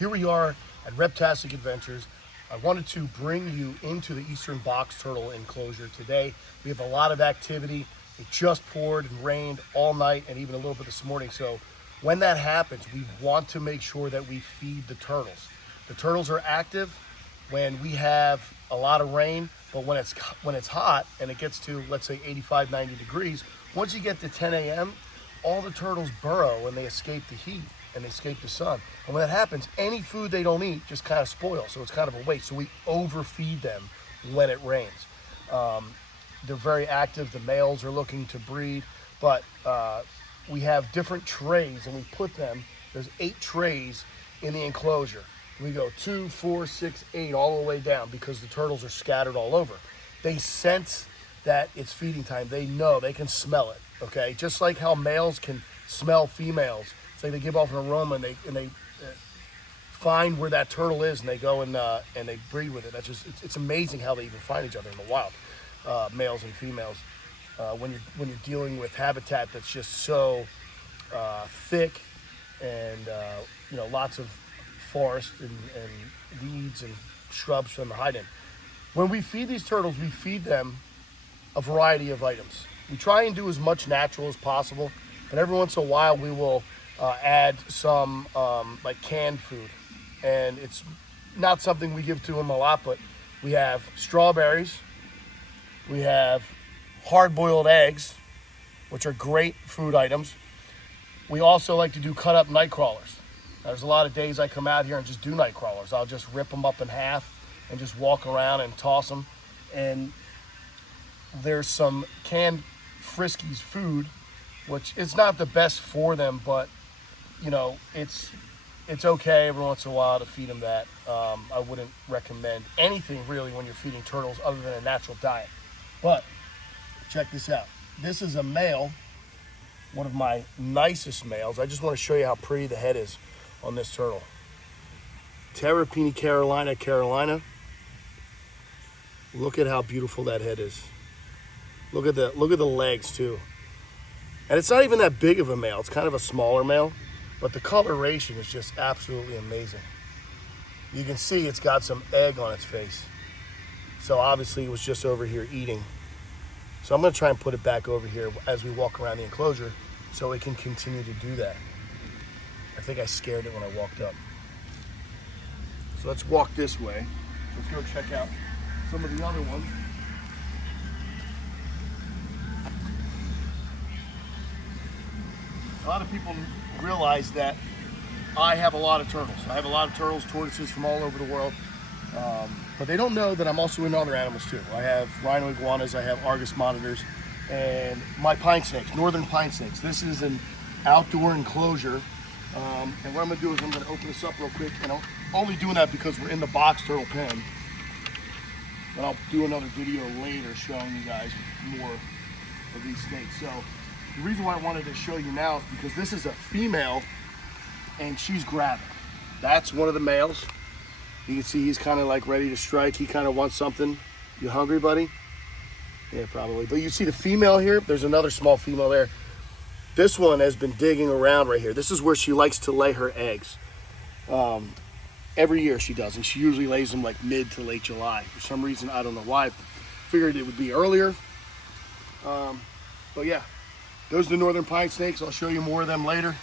Here we are at Reptastic Adventures. I wanted to bring you into the eastern box turtle enclosure today. We have a lot of activity. It just poured and rained all night and even a little bit this morning. So when that happens, we want to make sure that we feed the turtles. The turtles are active when we have a lot of rain, but when it's hot and it gets to, let's say, 85, 90 degrees, once you get to 10 a.m., all the turtles burrow and they escape the heat and they escape the sun. And when that happens, any food they don't eat just kind of spoils. So it's kind of a waste. So we overfeed them when it rains. They're very active. The males are looking to breed, but we have different trays and we put them, there's 8 trays in the enclosure. We go 2, 4, 6, 8 all the way down because the turtles are scattered all over. They sense that it's feeding time. They know, they can smell it, okay? Just like how males can smell females. It's like they give off an aroma and they find where that turtle is and they go and they breed with it. That's just, it's amazing how they even find each other in the wild, males and females. When you're dealing with habitat that's just so thick and lots of forest and weeds and shrubs for them to hide in. When we feed these turtles, we feed them a variety of items. We try and do as much natural as possible, but every once in a while we will add some like canned food. And it's not something we give to them a lot, but we have strawberries, we have hard-boiled eggs, which are great food items. We also like to do cut up night crawlers. There's a lot of days I come out here and just do night crawlers. I'll just rip them up in half and just walk around and toss them. And there's some canned Friskies food, which is not the best for them, but it's okay every once in a while to feed them that. I wouldn't recommend anything really when you're feeding turtles other than a natural diet. But check this out. This is a male, one of my nicest males. I just want to show you how pretty the head is on this turtle. Terrapini Carolina. Look at how beautiful that head is. Look at the legs too. And it's not even that big of a male. It's kind of a smaller male, but the coloration is just absolutely amazing. You can see it's got some egg on its face. So obviously it was just over here eating. So I'm gonna try and put it back over here as we walk around the enclosure so it can continue to do that. I think I scared it when I walked up. So let's walk this way. Let's go check out some of the other ones. A lot of people realize that I have a lot of turtles. I have a lot of turtles, tortoises from all over the world. But they don't know that I'm also into other animals too. I have rhino iguanas, I have Argus monitors, and my pine snakes, northern pine snakes. This is an outdoor enclosure. And what I'm gonna do is I'm gonna open this up real quick, and I'm only doing that because we're in the box turtle pen. But I'll do another video later showing you guys more of these snakes. So the reason why I wanted to show you now is because this is a female and she's grabbing. That's one of the males. You can see he's kind of like ready to strike. He kind of wants something. You hungry, buddy? Yeah, probably. But you see the female here? There's another small female there. This one has been digging around right here. This is where she likes to lay her eggs. Every year she does, and she usually lays them like mid to late July. For some reason, I don't know why. I figured it would be earlier. But yeah, those are the northern pine snakes. I'll show you more of them later.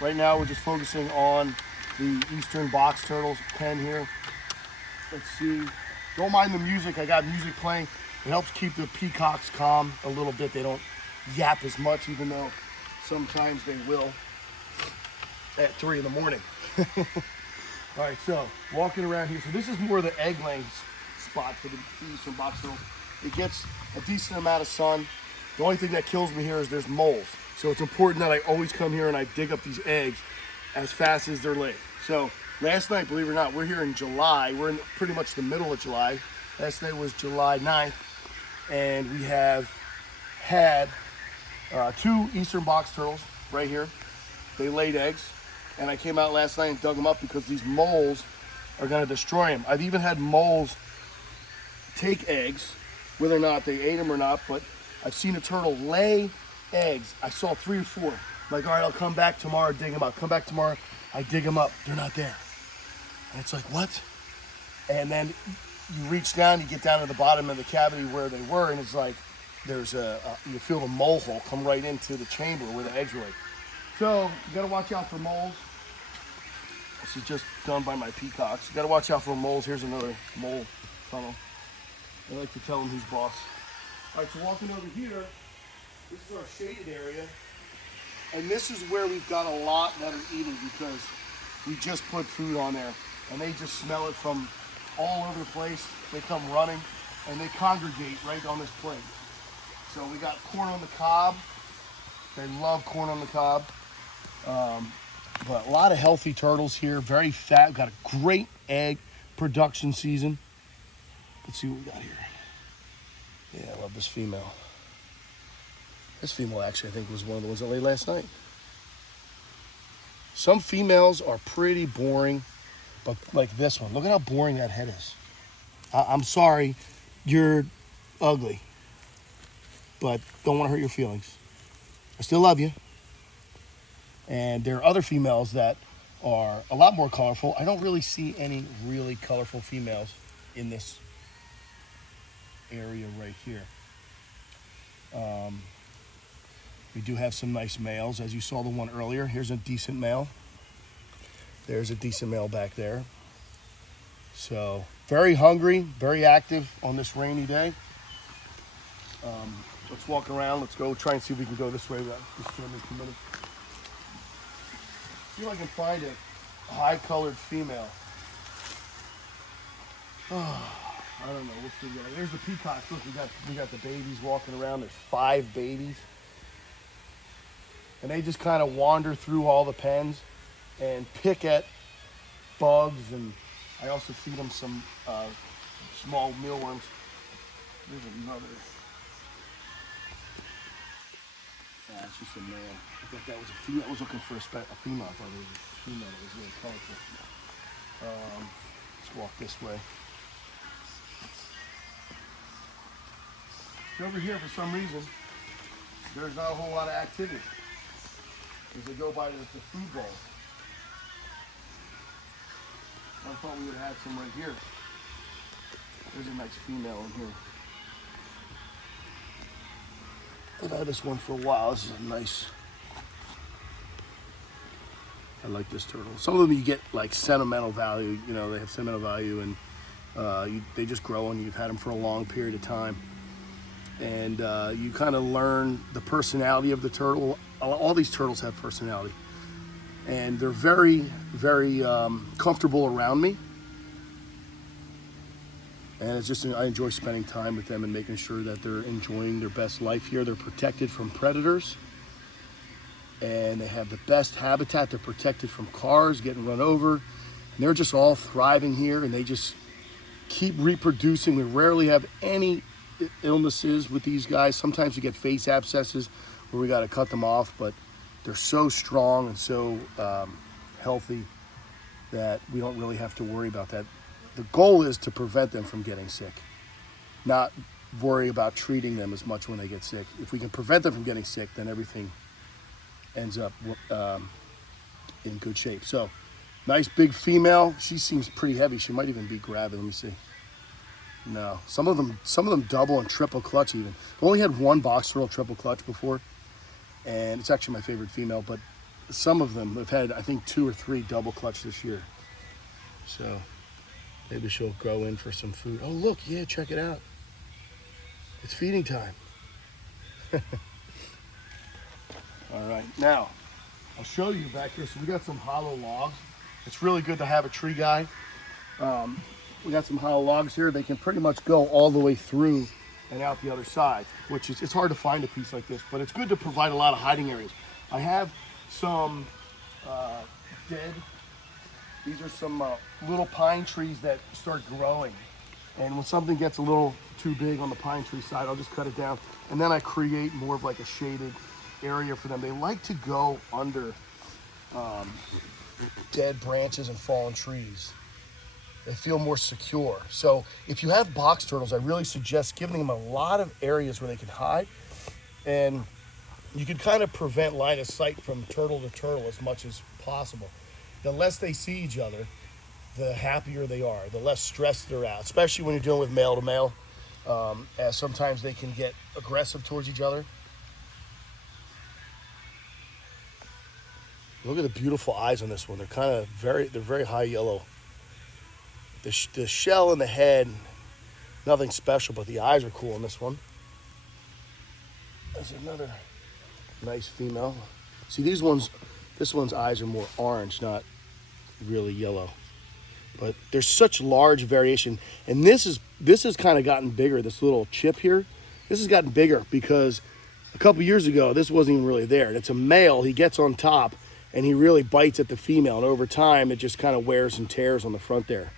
Right now, we're just focusing on the eastern box turtles pen here. Let's see. Don't mind the music. I got music playing. It helps keep the peacocks calm a little bit. They don't yap as much, even though sometimes they will at 3 in the morning. All right, so walking around here. So this is more of the egg laying spot for the eastern box turtle. It gets a decent amount of sun. The only thing that kills me here is there's moles. So it's important that I always come here and I dig up these eggs as fast as they're laid. So last night, believe it or not, we're here in July. We're in pretty much the middle of July. Last night was July 9th, and we have had 2 eastern box turtles right here. They laid eggs, and I came out last night and dug them up because these moles are gonna destroy them. I've even had moles take eggs, whether or not they ate them or not, but I've seen a turtle lay eggs. I saw 3 or 4. I'm like, all right, I'll come back tomorrow, dig them up. Come back tomorrow, I dig them up, they're not there. And it's like, what? And then you reach down, you get down to the bottom of the cavity where they were, and it's like there's you feel the mole hole come right into the chamber where the eggs were. So you gotta watch out for moles. This is just done by my peacocks. You gotta watch out for moles. Here's another mole tunnel. I like to tell them who's boss. All right, so walking over here, this is our shaded area. And this is where we've got a lot that are eating because we just put food on there. And they just smell it from all over the place. They come running and they congregate right on this plate. So we got corn on the cob. They love corn on the cob. But a lot of healthy turtles here, very fat. Got a great egg production season. Let's see what we got here. Yeah, I love this female. This female actually, I think, was one of the ones that laid last night. Some females are pretty boring, but like this one, look at how boring that head is. I'm sorry, you're ugly, but don't want to hurt your feelings. I still love you. And there are other females that are a lot more colorful. I don't really see any really colorful females in this area right here. We do have some nice males. As you saw the one earlier, here's a decent male. There's a decent male back there. So very hungry, very active on this rainy day. Let's walk around. Let's go try and see if we can go this way without disturbing too many. See if I can find a high-colored female. I don't know. We'll see. There's the peacocks. Look, we got the babies walking around. There's 5 babies. And they just kind of wander through all the pens and pick at bugs. And I also feed them some small mealworms. There's another. Yeah, it's just a male. I thought that was a female. I was looking for a female. I thought it was a female that was really colorful. Let's walk this way. Over here, for some reason, there's not a whole lot of activity as they go by the food bowl. I thought we would have had some right here. There's a nice female in here. I've had this one for a while. This is a nice. I like this turtle. Some of them you get like sentimental value. You know, they have sentimental value, and they just grow, and you've had them for a long period of time. And you kind of learn the personality of the turtle. All these turtles have personality. And they're very, very comfortable around me. And it's just, I enjoy spending time with them and making sure that they're enjoying their best life here. They're protected from predators. And they have the best habitat. They're protected from cars getting run over. And they're just all thriving here, and they just keep reproducing. We rarely have any illnesses with these guys. Sometimes you get face abscesses where we got to cut them off, but they're so strong and so healthy that we don't really have to worry about that. The goal is to prevent them from getting sick, not worry about treating them as much when they get sick. If we can prevent them from getting sick, then everything ends up in good shape. So nice big female. She seems pretty heavy. She might even be gravid. Let me see. No, some of them double and triple clutch even. I've only had one box turtle triple clutch before, and it's actually my favorite female, but some of them have had, I think, 2 or 3 double clutch this year. So maybe she'll go in for some food. Oh, look, yeah, check it out. It's feeding time. All right, now I'll show you back here. So we got some hollow logs. It's really good to have a tree guy. We got some hollow logs here. They can pretty much go all the way through and out the other side, which is, it's hard to find a piece like this, but it's good to provide a lot of hiding areas. I have some dead, these are some little pine trees that start growing. And when something gets a little too big on the pine tree side, I'll just cut it down. And then I create more of like a shaded area for them. They like to go under dead branches and fallen trees. They feel more secure. So if you have box turtles, I really suggest giving them a lot of areas where they can hide. And you can kind of prevent line of sight from turtle to turtle as much as possible. the less they see each other, the happier they are, the less stressed they're out, especially when you're dealing with male to male, as sometimes they can get aggressive towards each other. Look at the beautiful eyes on this one. They're very high yellow. The shell and the head, nothing special, but the eyes are cool on this one. There's another nice female. See, this one's eyes are more orange, not really yellow. But there's such large variation. And this has kind of gotten bigger, this little chip here. This has gotten bigger because a couple years ago, this wasn't even really there. And it's a male, he gets on top, and he really bites at the female. And over time, it just kind of wears and tears on the front there.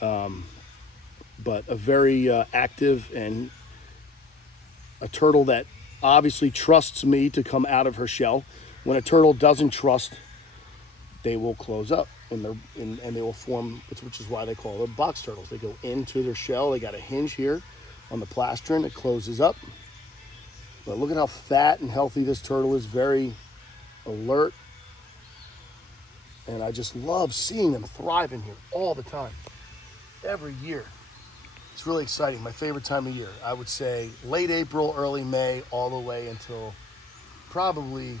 But a very active and a turtle that obviously trusts me to come out of her shell. When a turtle doesn't trust, they will close up and they will form, which is why they call them box turtles. They go into their shell. They got a hinge here on the plastron. It closes up. But look at how fat and healthy this turtle is. Very alert. And I just love seeing them thriving here all the time, every year. It's really exciting. My favorite time of year. I would say late April, early May, all the way until probably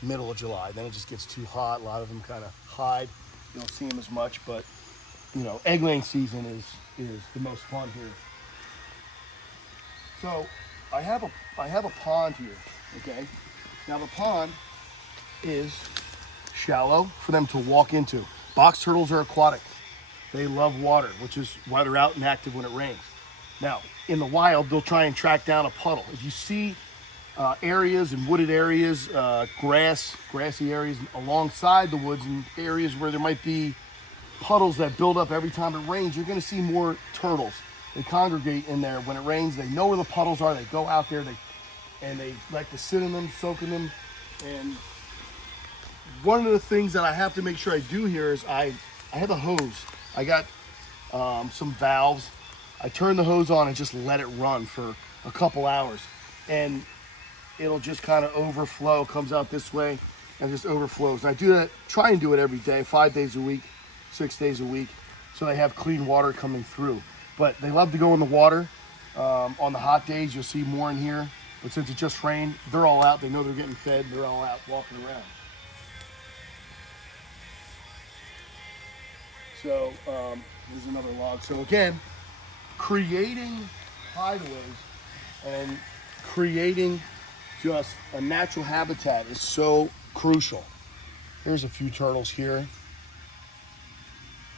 middle of July. Then it just gets too hot. A lot of them kind of hide. You don't see them as much, but egg laying season is the most fun here. So I have a pond here. Okay. Now the pond is shallow for them to walk into. Box turtles are aquatic. They love water, which is why they're out and active when it rains. Now, in the wild, they'll try and track down a puddle. If you see areas and wooded areas, grassy areas alongside the woods and areas where there might be puddles that build up every time it rains, you're gonna see more turtles. They congregate in there when it rains. They know where the puddles are. They go out there and they like to sit in them, soak in them. And one of the things that I have to make sure I do here is I have a hose. I got some valves. I turn the hose on and just let it run for a couple hours. And it'll just kind of overflow, comes out this way and just overflows. And I do that, try and do it every day, 5 days a week, 6 days a week, so they have clean water coming through. But they love to go in the water. On the hot days, you'll see more in here. But since it just rained, they're all out. They know they're getting fed. They're all out walking around. So here's another log. So again, creating hideaways and creating just a natural habitat is so crucial. There's a few turtles here.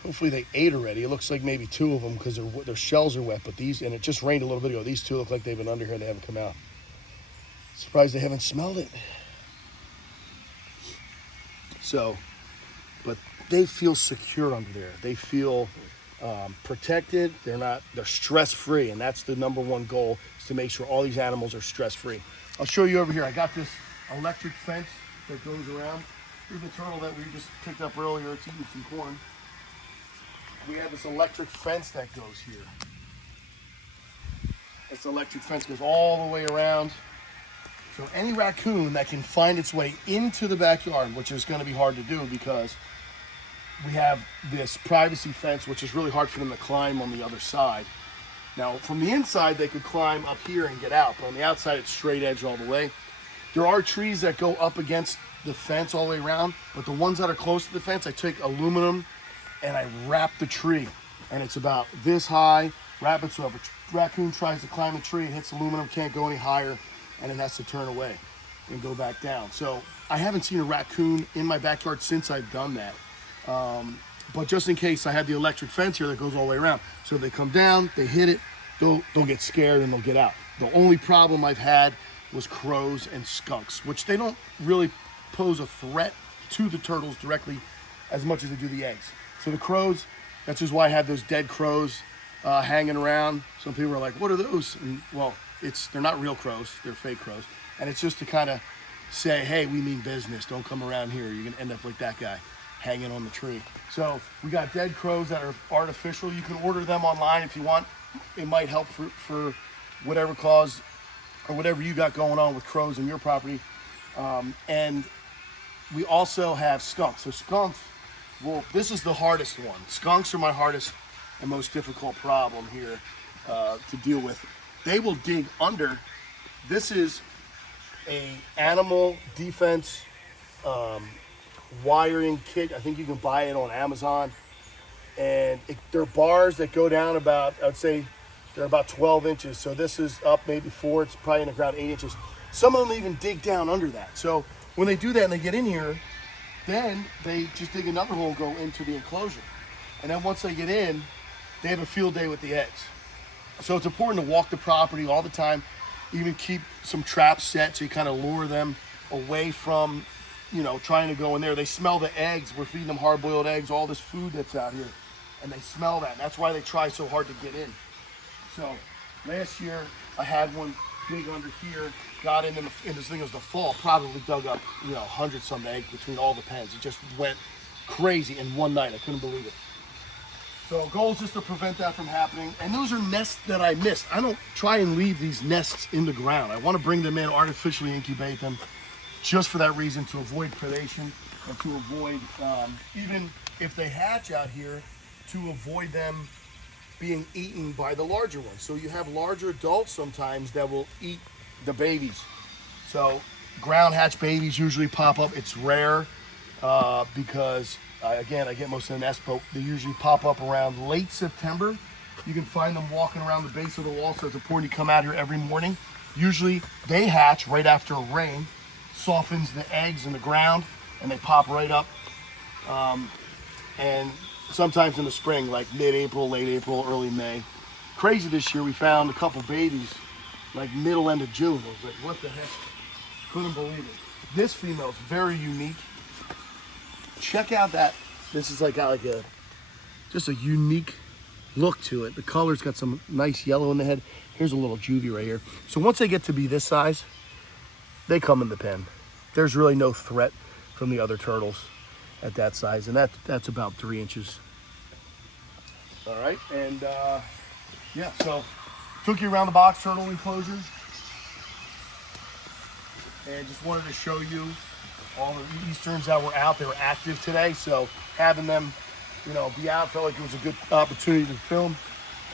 Hopefully they ate already. It looks like maybe 2 of them because their shells are wet, but and it just rained a little bit ago. These 2 look like they've been under here and they haven't come out. Surprised they haven't smelled it. So, but they feel secure under there. They feel protected. They're stress-free, and that's the number one goal, is to make sure all these animals are stress-free. I'll show you over here. I got this electric fence that goes around. Here's the turtle that we just picked up earlier. It's eating some corn. We have this electric fence that goes here. This electric fence goes all the way around. So any raccoon that can find its way into the backyard, which is going to be hard to do because we have this privacy fence, which is really hard for them to climb on the other side. Now, from the inside, they could climb up here and get out, but on the outside, it's straight edge all the way. There are trees that go up against the fence all the way around, but the ones that are close to the fence, I take aluminum and I wrap the tree. And it's about this high, wrap it so if a raccoon tries to climb a tree, it hits aluminum, can't go any higher, and it has to turn away and go back down. So I haven't seen a raccoon in my backyard since I've done that. But just in case, I have the electric fence here that goes all the way around. So if they come down, they hit it, they'll get scared and they'll get out. The only problem I've had was crows and skunks, which they don't really pose a threat to the turtles directly as much as they do the eggs. So the crows, that's just why I have those dead crows hanging around. Some people are like, what are those? And well, they're not real crows, they're fake crows. And it's just to kind of say, hey, we mean business. Don't come around here. You're gonna end up like that guy hanging on the tree. So we got dead crows that are artificial. You can order them online if you want. It might help for whatever cause or whatever you got going on with crows in your property. And we also have skunks. So skunks, well, this is the hardest one. Skunks are my hardest and most difficult problem here to deal with. They will dig under. This is a animal defense wiring kit. I think you can buy it on Amazon. And they're bars that go down about, I'd say they're about 12 inches. So this is up maybe 4, it's probably in the ground 8 inches. Some of them even dig down under that. So when they do that and they get in here, then they just dig another hole and go into the enclosure. And then once they get in, they have a field day with the eggs. So it's important to walk the property all the time, even keep some traps set so you kind of lure them away from, you know, trying to go in there. They smell the eggs. We're feeding them hard-boiled eggs, all this food that's out here, and they smell that. That's why they try so hard to get in. So last year I had one dig under here, got in, and this thing was the fall, probably dug up, you know, 100-some eggs between all the pens. It just went crazy in one night. I couldn't believe it. So goal is just to prevent that from happening. And those are nests that I missed. I don't try and leave these nests in the ground. I want to bring them in, artificially incubate them, just for that reason, to avoid predation and to avoid, even if they hatch out here, to avoid them being eaten by the larger ones. So you have larger adults sometimes that will eat the babies. So ground hatch babies usually pop up. It's rare because again, I get most of the nests, but they usually pop up around late September. You can find them walking around the base of the wall, so it's important you come out here every morning. Usually they hatch right after rain, softens the eggs in the ground, and they pop right up. And sometimes in the spring, like mid-April, late April, early May. Crazy this year, we found a couple babies like middle, end of June. I was like, what the heck? Couldn't believe it. This female is very unique. Check out that. This is like just a unique look to it. The color's got some nice yellow in the head. Here's a little juvie right here. So once they get to be this size, they come in the pen. There's really no threat from the other turtles at that size, and that's about 3 inches. All right, and yeah, so took you around the box turtle enclosure, and just wanted to show you all the Easterns that were out. They were active today, so having them, you know, be out felt like it was a good opportunity to film.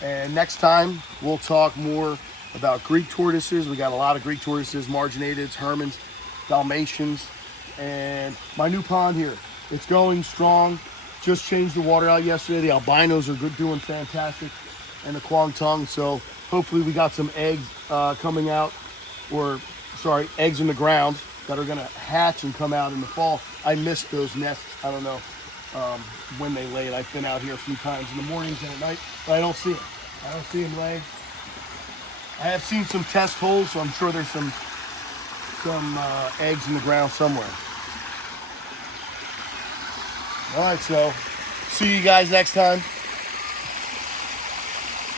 And next time we'll talk more about Greek tortoises. We got a lot of Greek tortoises, marginateds, Hermans, Dalmatians, and my new pond here. It's going strong. Just changed the water out yesterday. The albinos are good, doing fantastic, and the Kwang Tung. So hopefully we got some eggs coming out, or sorry, eggs in the ground that are gonna hatch and come out in the fall. I missed those nests. I don't know when they laid. I've been out here a few times in the mornings and at night, but I don't see them. I don't see them lay. I have seen some test holes, so I'm sure there's some eggs in the ground somewhere. All right, so see you guys next time.